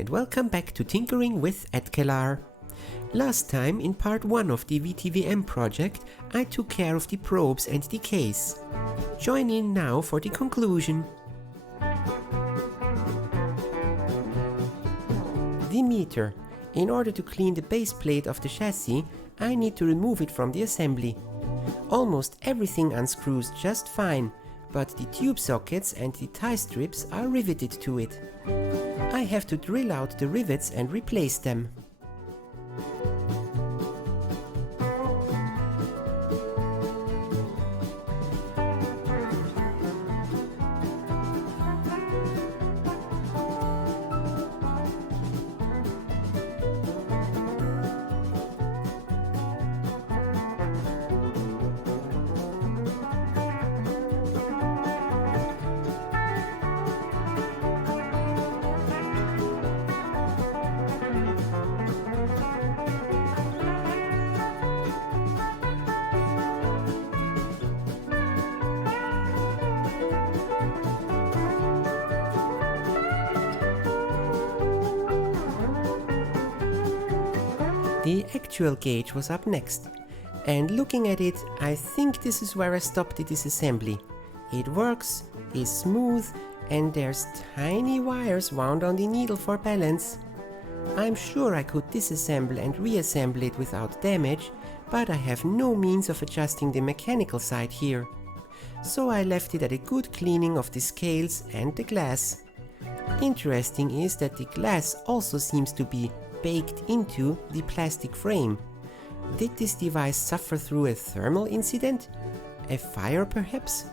and welcome back to Tinkering with Edkelar. Last time, in part 1 of the VTVM project, I took care of the probes and the case. Join in now for the conclusion. The meter. In order to clean the base plate of the chassis, I need to remove it from the assembly. Almost everything unscrews just fine, but the tube sockets and the tie strips are riveted to it. I have to drill out the rivets and replace them. The actual gauge was up next, and looking at it, I think this is where I stopped the disassembly. It works, is smooth, and there's tiny wires wound on the needle for balance. I'm sure I could disassemble and reassemble it without damage, but I have no means of adjusting the mechanical side here. So I left it at a good cleaning of the scales and the glass. Interesting is that the glass also seems to be baked into the plastic frame. Did this device suffer through a thermal incident? A fire perhaps?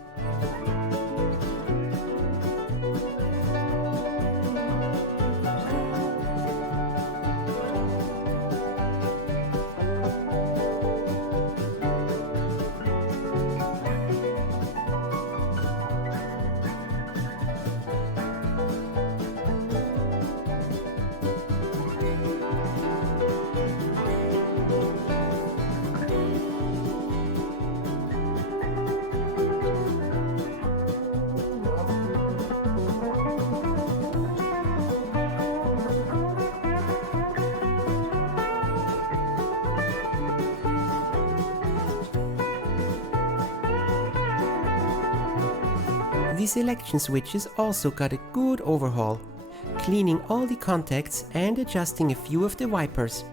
The selection switches also got a good overhaul, cleaning all the contacts and adjusting a few of the wipers.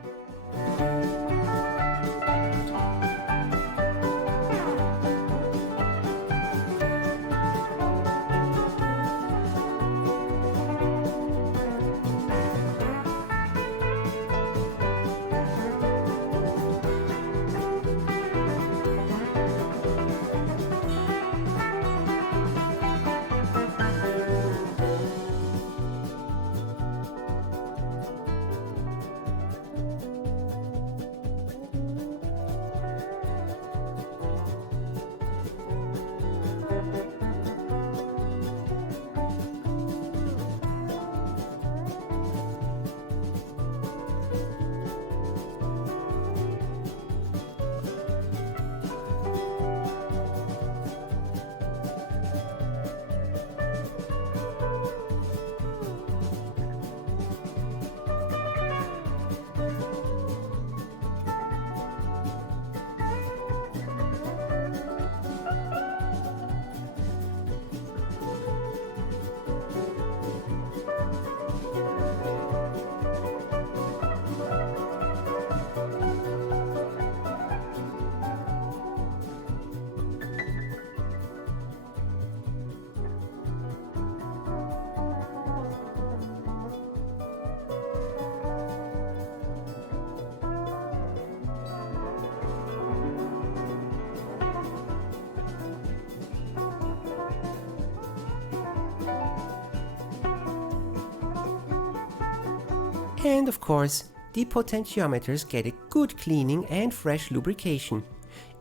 And of course, the potentiometers get a good cleaning and fresh lubrication.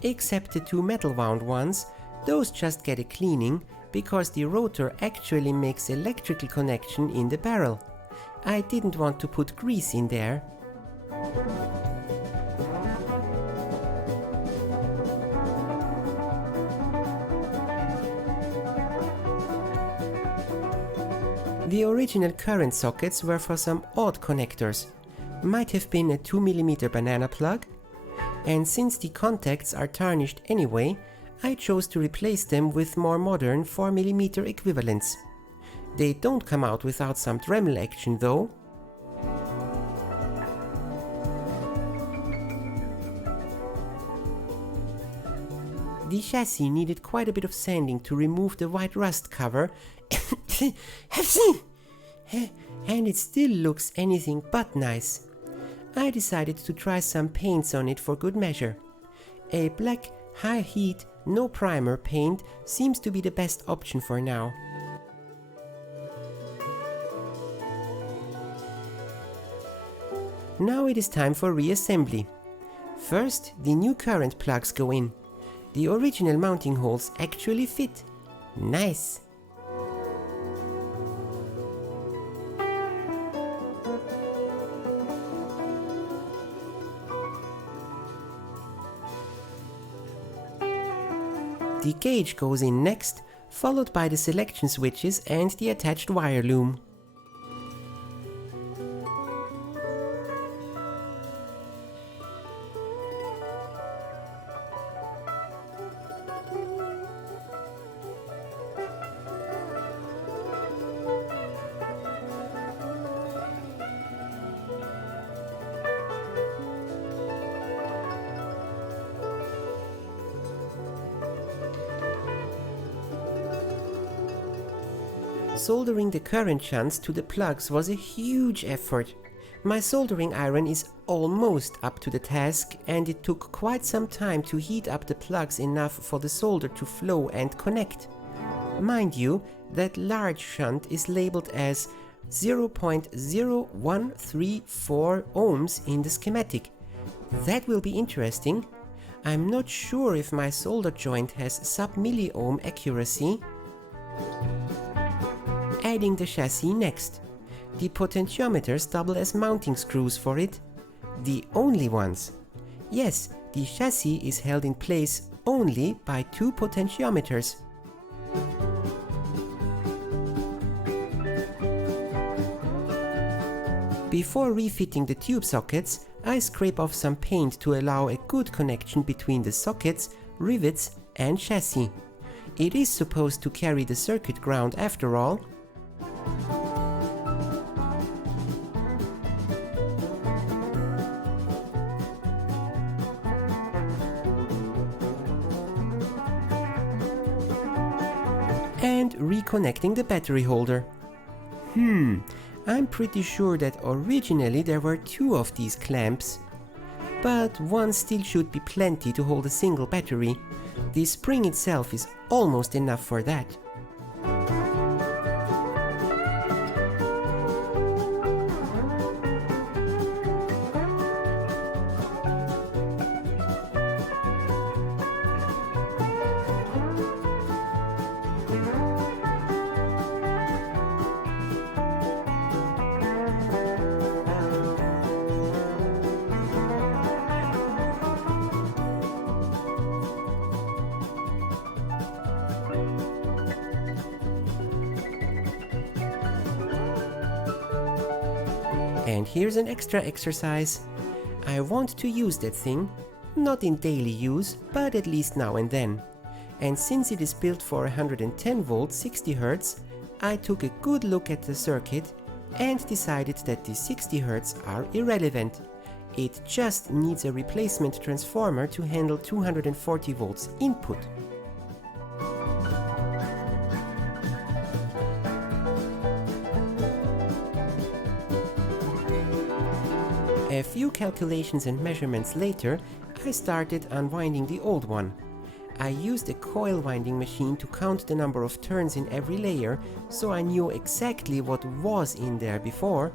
Except the two metal wound ones, those just get a cleaning because the rotor actually makes electrical connection in the barrel. I didn't want to put grease in there. The The original current sockets were for some odd connectors. Might have been a 2mm banana plug, and since the contacts are tarnished anyway, I chose to replace them with more modern 4mm equivalents. They don't come out without some Dremel action though. The chassis needed quite a bit of sanding to remove the white rust cover, and it still looks anything but nice. I decided to try some paints on it for good measure. A black, high heat, no primer paint seems to be the best option for now. Now it is time for reassembly. First, the new current plugs go in. The original mounting holes actually fit. Nice! The gauge goes in next, followed by the selection switches and the attached wire loom. Soldering the current shunts to the plugs was a huge effort. My soldering iron is almost up to the task, and it took quite some time to heat up the plugs enough for the solder to flow and connect. Mind you, that large shunt is labeled as 0.0134 ohms in the schematic. That will be interesting. I'm not sure if my solder joint has sub-milliohm accuracy. Adding the chassis next. The potentiometers double as mounting screws for it. The only ones. Yes, the chassis is held in place only by 2 potentiometers. Before refitting the tube sockets, I scrape off some paint to allow a good connection between the sockets, rivets and chassis. It is supposed to carry the circuit ground after all. And reconnecting the battery holder. I'm pretty sure that originally there were 2 of these clamps, but one still should be plenty to hold a single battery. The spring itself is almost enough for that. And here's an extra exercise. I want to use that thing, not in daily use, but at least now and then. And since it is built for 110 volts 60 Hz, I took a good look at the circuit and decided that the 60 Hz are irrelevant. It just needs a replacement transformer to handle 240 volts input. A few calculations and measurements later, I started unwinding the old one. I used a coil winding machine to count the number of turns in every layer, so I knew exactly what was in there before.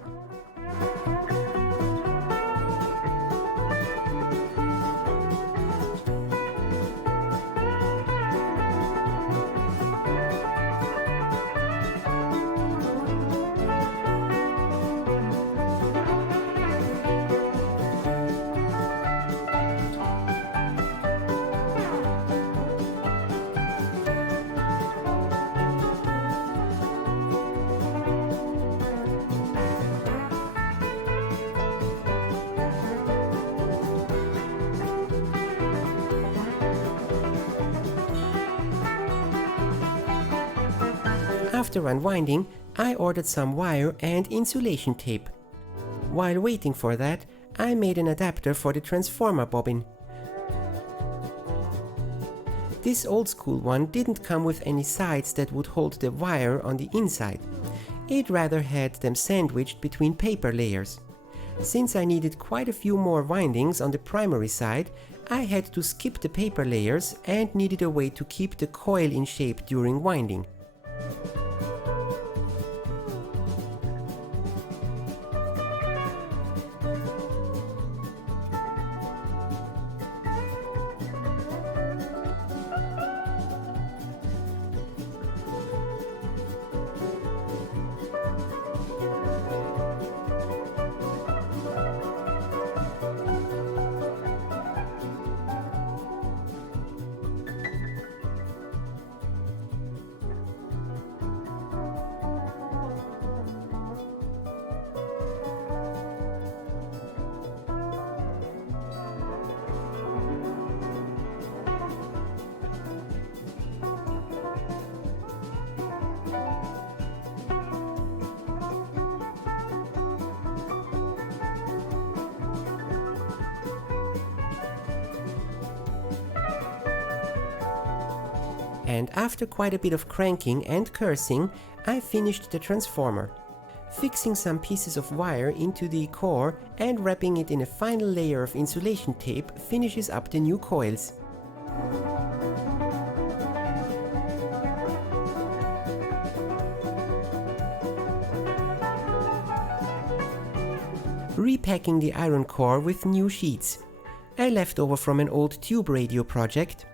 After unwinding, I ordered some wire and insulation tape. While waiting for that, I made an adapter for the transformer bobbin. This old school one didn't come with any sides that would hold the wire on the inside. It rather had them sandwiched between paper layers. Since I needed quite a few more windings on the primary side, I had to skip the paper layers and needed a way to keep the coil in shape during winding. And after quite a bit of cranking and cursing, I finished the transformer. Fixing some pieces of wire into the core and wrapping it in a final layer of insulation tape finishes up the new coils. Repacking the iron core with new sheets. A leftover from an old tube radio project.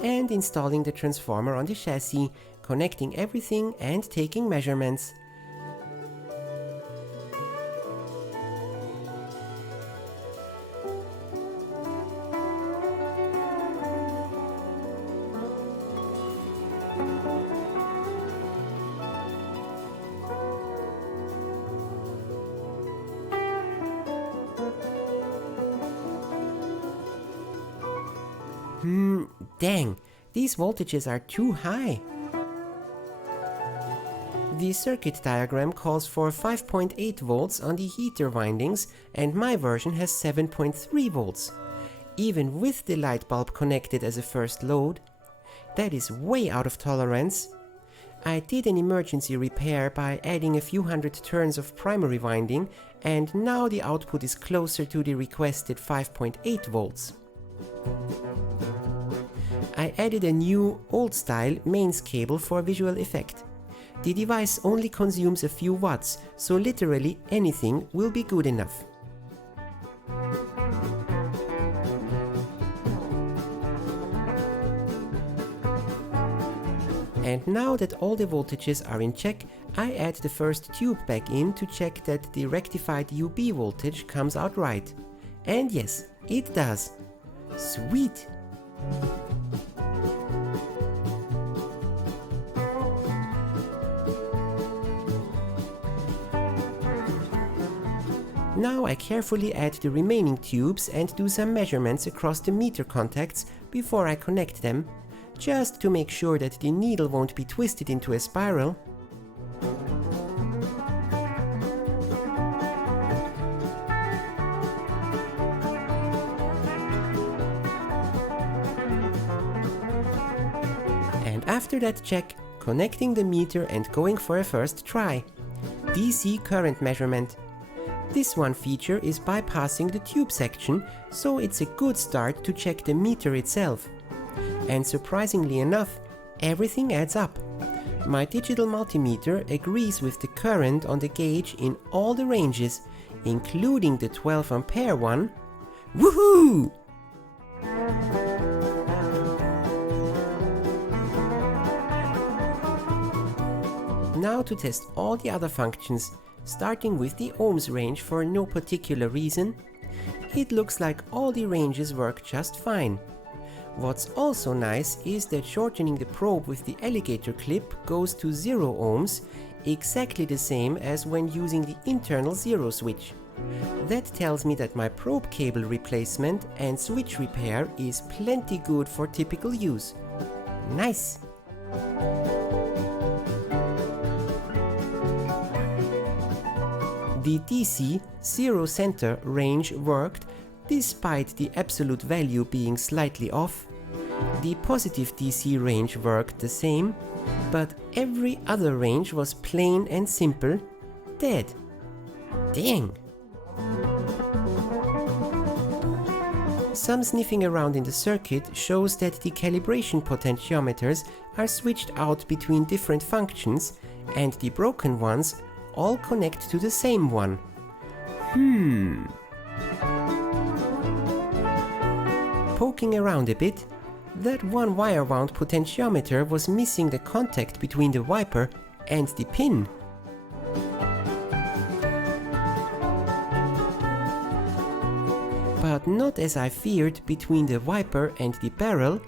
And installing the transformer on the chassis, connecting everything and taking measurements. Dang, these voltages are too high. The circuit diagram calls for 5.8 volts on the heater windings and my version has 7.3 volts. Even with the light bulb connected as a first load. That is way out of tolerance. I did an emergency repair by adding a few hundred turns of primary winding and now the output is closer to the requested 5.8 volts. I added a new, old-style mains cable for visual effect. The device only consumes a few watts, so literally anything will be good enough. And now that all the voltages are in check, I add the first tube back in to check that the rectified UB voltage comes out right. And yes, it does. Sweet! Now I carefully add the remaining tubes and do some measurements across the meter contacts before I connect them, just to make sure that the needle won't be twisted into a spiral. And after that check, connecting the meter and going for a first try. DC current measurement. This one feature is bypassing the tube section, so it's a good start to check the meter itself. And surprisingly enough, everything adds up. My digital multimeter agrees with the current on the gauge in all the ranges, including the 12 ampere one. Woohoo! Now to test all the other functions. starting with the ohms range for no particular reason. It looks like all the ranges work just fine. What's also nice is that shortening the probe with the alligator clip goes to 0 ohms, exactly the same as when using the internal 0 switch. That tells me that my probe cable replacement and switch repair is plenty good for typical use. Nice! The DC 0 center range worked despite the absolute value being slightly off. The positive DC range worked the same, but every other range was plain and simple dead. Dang! Some sniffing around in the circuit shows that the calibration potentiometers are switched out between different functions, and the broken ones all connect to the same one. Poking around a bit, that one wire wound potentiometer was missing the contact between the wiper and the pin. But not as I feared between the wiper and the barrel,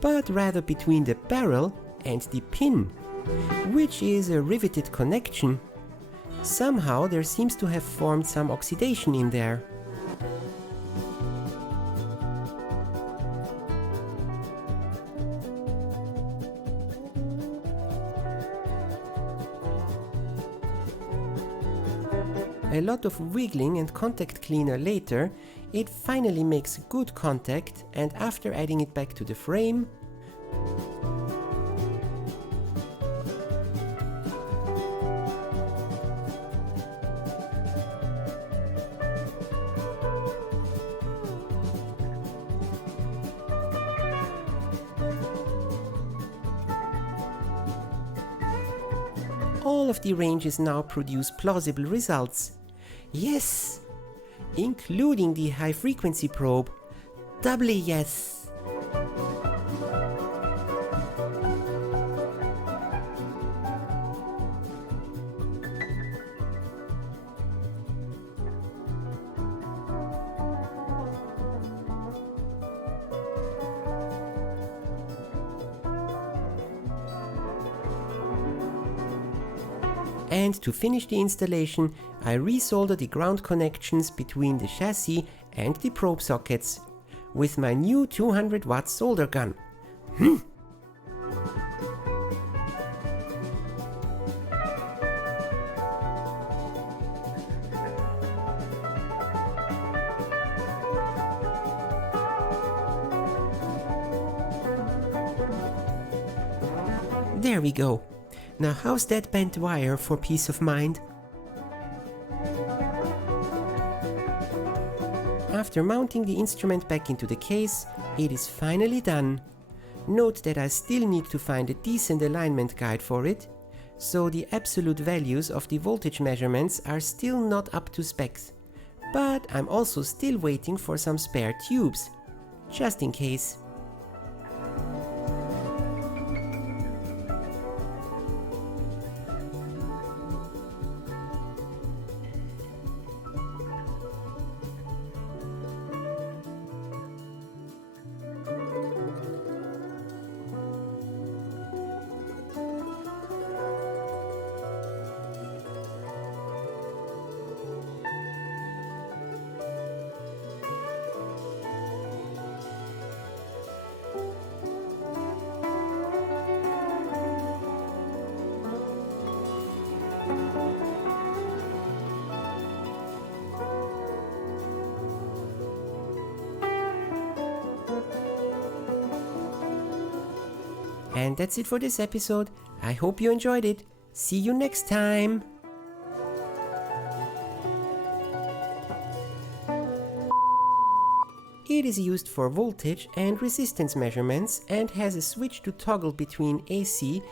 but rather between the barrel and the pin, which is a riveted connection. Somehow there seems to have formed some oxidation in there. A lot of wiggling and contact cleaner later, it finally makes good contact, and after adding it back to the frame, all of the ranges now produce plausible results. Yes! Including the high frequency probe. Doubly yes! And to finish the installation, I resoldered the ground connections between the chassis and the probe sockets with my new 200 watt solder gun. There we go. Now how's that bent wire for peace of mind? After mounting the instrument back into the case, it is finally done. Note that I still need to find a decent alignment guide for it, so the absolute values of the voltage measurements are still not up to specs. But I'm also still waiting for some spare tubes, just in case. And that's it for this episode. I hope you enjoyed it. See you next time. It is used for voltage and resistance measurements and has a switch to toggle between AC